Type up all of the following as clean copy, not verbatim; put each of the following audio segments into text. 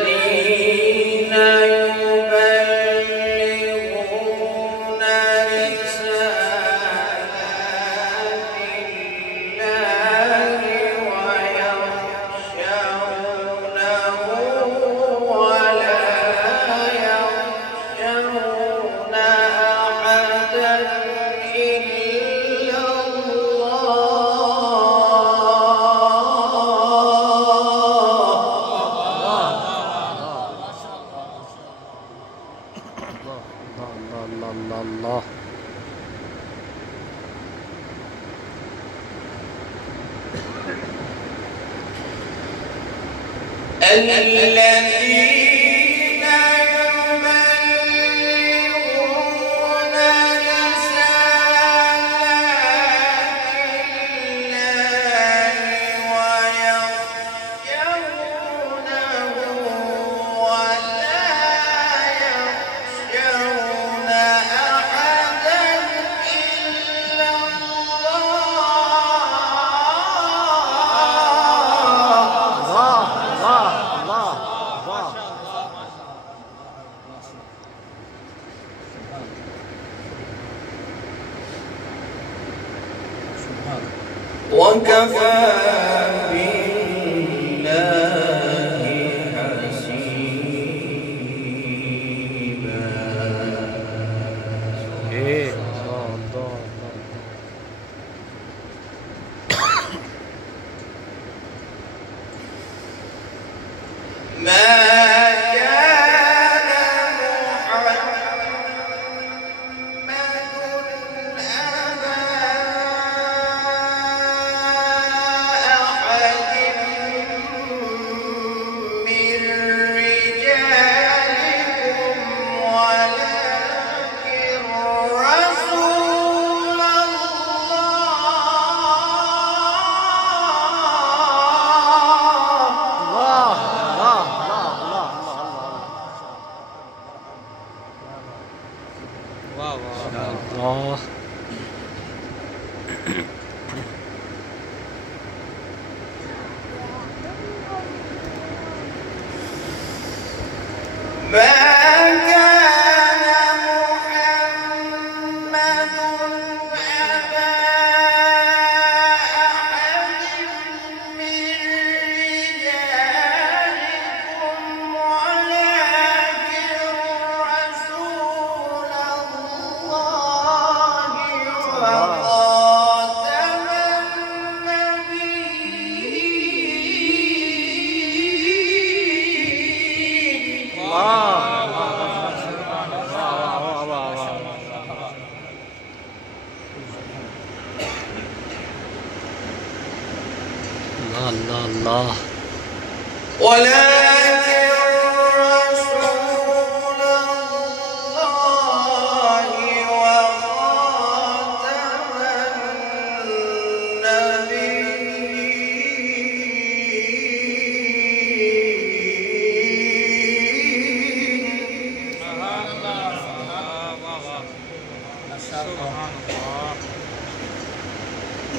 الذين يبلغون رسالات الله ويخشونه ولا يخشون أحدا إلا الله. الذين يبلغون رسالات الله ويخشونه ولا يخشون أحدا إلا وكفى بالله حسيبا. ما الله الله ولكن رسول الله وخاتم النبيين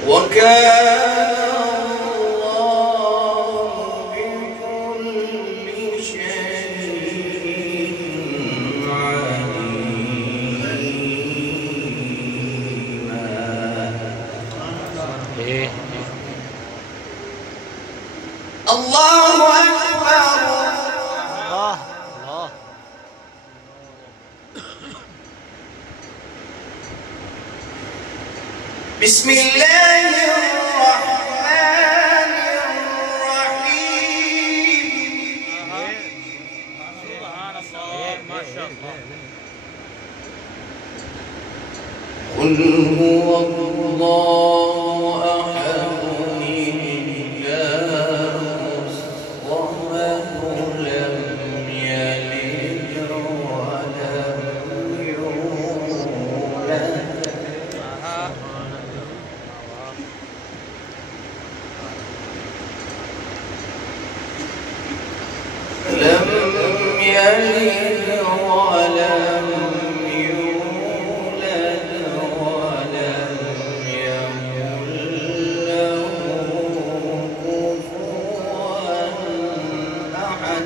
وكان الله بكل شيء عليما. الله أكبر. الله الله. بسم الله الرحمن الرحيم. سبحان الله ما شاء الله. قل هو الله أحد الله الصمد لم يلد ولم يولد لم يلد ولم يولد ولم يكن له كفوا أحد.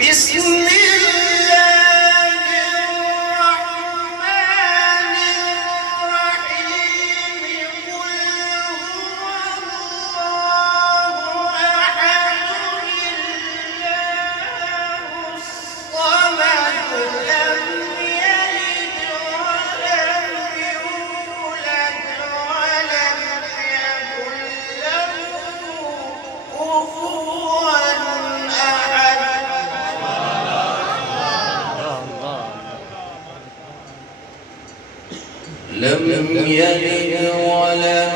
بسم الله الرحمن الرحيم. قل هو الله أحد الله الصمد لم يلد ولم يولد ولم يكن له كفوا أحد. لم يلد ولم